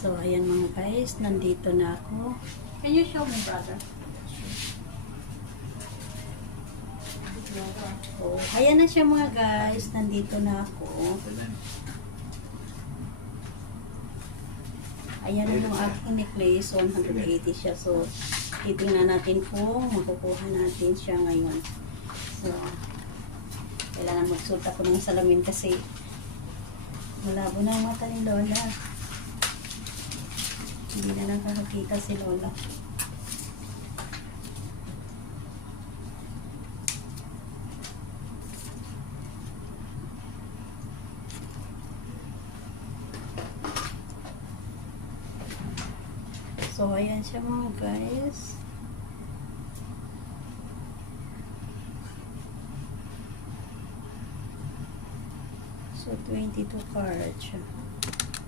So, ayan mga guys, nandito na ako. Can you show me, brother? Oh, ayan na siya mga guys, nandito na ako. Ayan na yung aking necklace, 180 siya. So, titingnan natin kung makukuha natin siya ngayon. So, kailangan magsuot ako ng salamin kasi malabo na ang mata ni Lola. Hindi na nakakakita si Lola. So, ayan siya mga guys. So, 22 cards siya.